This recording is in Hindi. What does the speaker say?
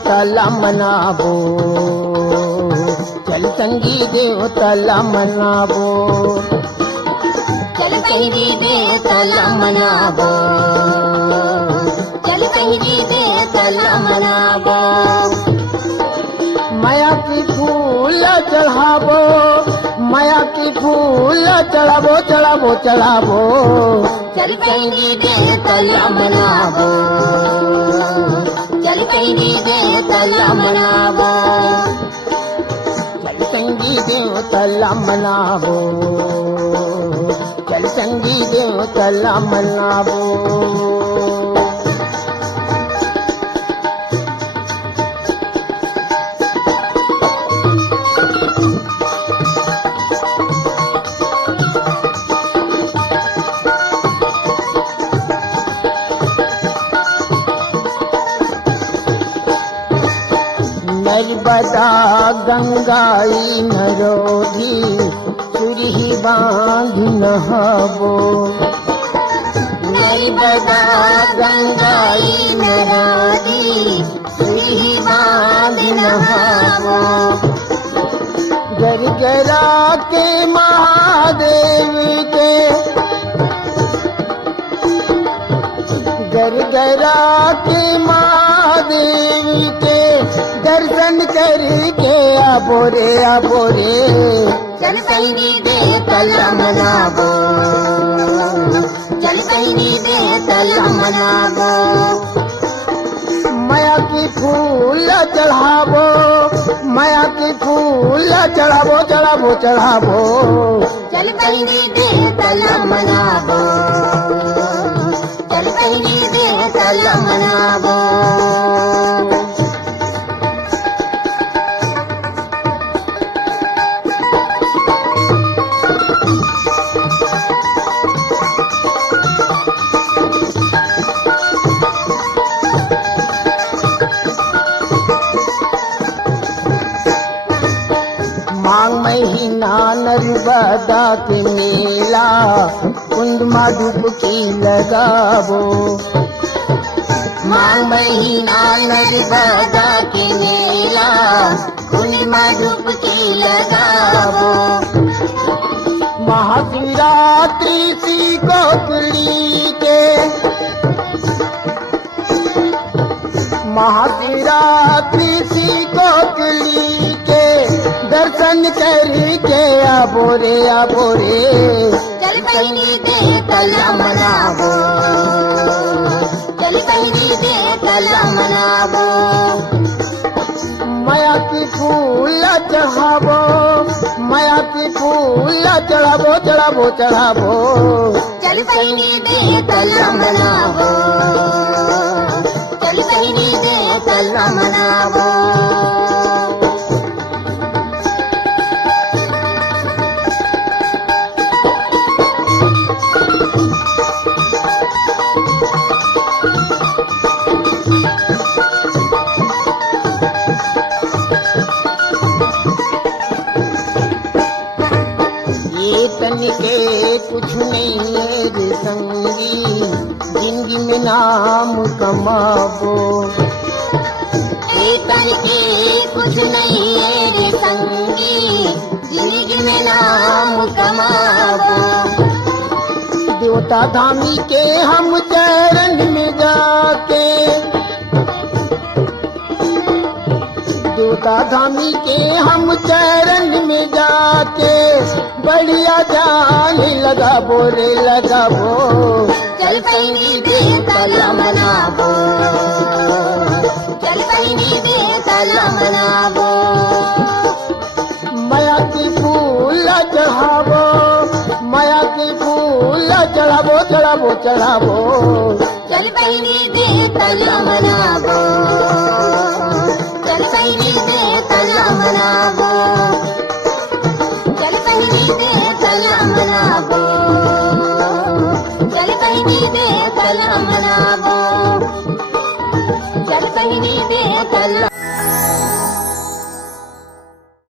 देवताला मनावो, चल संगी देवताला मनावो, चल संगी देवताला मनावो, चल संगी देवताला मनावो। माया की फूल चढ़ावो, माया की फूल चढ़ावो चढ़ावो चढ़ावो, चल संगी देवताला मनावो, चल संगी देवताला मनावो, चल संगी देवताला मनावो, चल संगी देवताला मनावो। नर्मदा गंगाई नरोधी, सुरही बांध नहावो, नर्मदा गंगाई नरोधी, सुरही बांध नहावो। गरगरा के महादेव के, गरगरा के महादेव के दर्शन करके आबो रे आबो रे, चल संगी देवताला मनावो, चल संगी देवताला मनावो। माया की फूल चढ़ावो, माया की फूल चढ़ावो चढ़ावो चढ़ावो, चल संगी देवताला मनावो, चल संगी देवताला मनावो। माघ महीना नर्मदा के मेला, कुंड में डुबकी लगावो, माघ महीना नर्मदा के मेला, कुंड में डुबकी लगावो। महाशिवरात्रि की कोकड़ी के, महाशिवरात्रि की कोकड़ी के दर्शन करके आबो रे आबो रे, चल संगी देवताला मनावो, चल संगी देवताला मनावो। माया की फूल चढ़ावो, माया की फूल चढ़ावो चढ़ावो चढ़ावो, चल संगी देवताला मनावो, चल संगी देवताला मनावो। ये तनिके कुछ नहीं है रे संगी, जिंदगी में नाम कमावो, एक के कुछ नहीं है रे संगी, जिंदगी में नाम कमावो। देवता धामी के हम चरण में जाके, देवता धामी के हम चरण में जाके बढ़िया जान लगावो रे लगावो, चल संगी देवताला मनावो, चल संगी देवताला मनावो। माया की फूल चढ़ावो, माया की फूल चढ़ावो चढ़ावो चढ़ावो, चल संगी देवताला मनावो, चल संगी देवताला मनावो, चल संगी देवताला मनावो, चल संगी देवताला मनावो, चल संगी